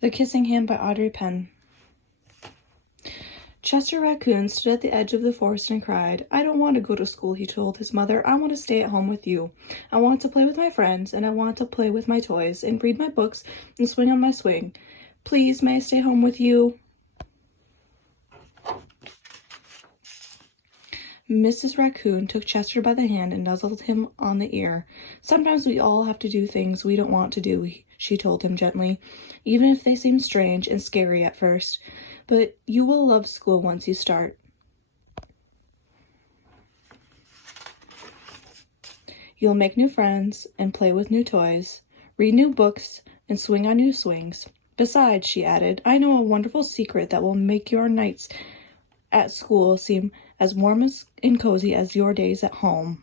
The Kissing Hand by Audrey Penn. Chester Raccoon stood at the edge of the forest and cried. "I don't want to go to school," he told his mother. "I want to stay at home with you. I want to play with my friends, and I want to play with my toys, and read my books, and swing on my swing. Please, may I stay home with you?" Mrs. Raccoon took Chester by the hand and nuzzled him on the ear. "Sometimes we all have to do things we don't want to do," she told him gently, "even if they seem strange and scary at first. But you will love school once you start. You'll make new friends and play with new toys, read new books, and swing on new swings. Besides," she added, "I know a wonderful secret that will make your nights at school seem as warm and cozy as your days at home."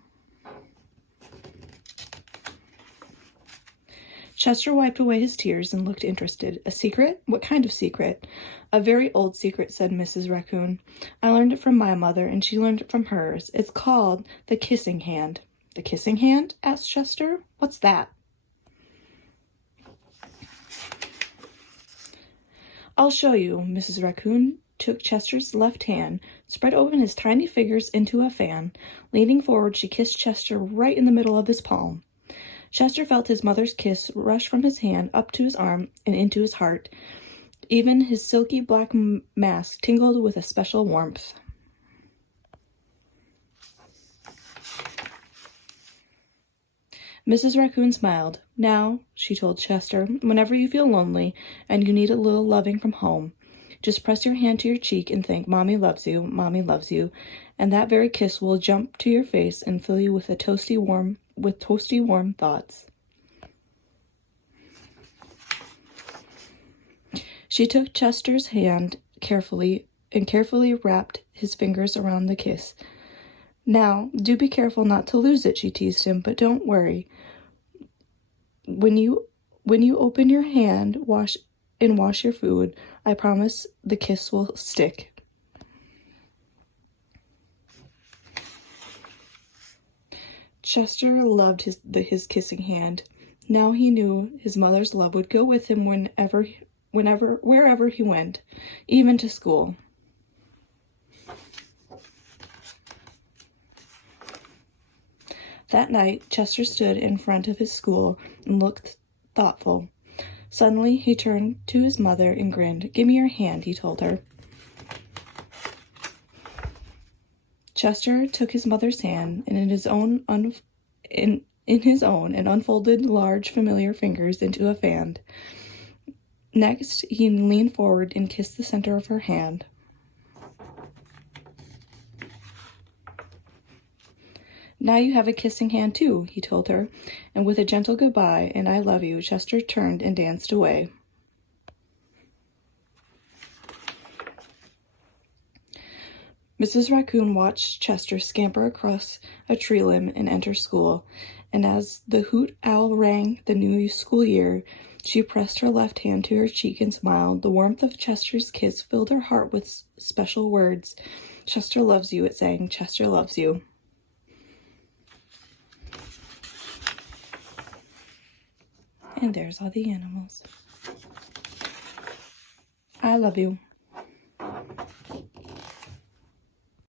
Chester wiped away his tears and looked interested. "A secret? What kind of secret?" "A very old secret," said Mrs. Raccoon. "I learned it from my mother, and she learned it from hers. It's called the Kissing Hand." "The Kissing Hand?" asked Chester. "What's that?" "I'll show you." Mrs. Raccoon took Chester's left hand, spread open his tiny fingers into a fan. Leaning forward, she kissed Chester right in the middle of his palm. Chester felt his mother's kiss rush from his hand up to his arm and into his heart. Even his silky black mask tingled with a special warmth. Mrs. Raccoon smiled. "Now," she told Chester, "whenever you feel lonely and you need a little loving from home, just press your hand to your cheek and think, 'Mommy loves you, Mommy loves you,' and that very kiss will jump to your face and fill you with toasty warm thoughts." She took Chester's hand carefully wrapped his fingers around the kiss. "Now, do be careful not to lose it," she teased him, "but don't worry. When you open your hand, wash your food, I promise the kiss will stick." Chester loved his kissing hand. Now he knew his mother's love would go with him wherever he went, even to school. That night, Chester stood in front of his school and looked thoughtful. Suddenly, he turned to his mother and grinned. "Give me your hand," he told her. Chester took his mother's hand and in his own and unfolded large familiar fingers into a fan. Next, he leaned forward and kissed the center of her hand. "Now you have a kissing hand too," he told her, and with a gentle goodbye and "I love you," Chester turned and danced away. Mrs. Raccoon watched Chester scamper across a tree limb and enter school, and as the hoot owl rang the new school year, she pressed her left hand to her cheek and smiled. The warmth of Chester's kiss filled her heart with special words. "Chester loves you," it sang. "Chester loves you." And there's all the animals. I love you.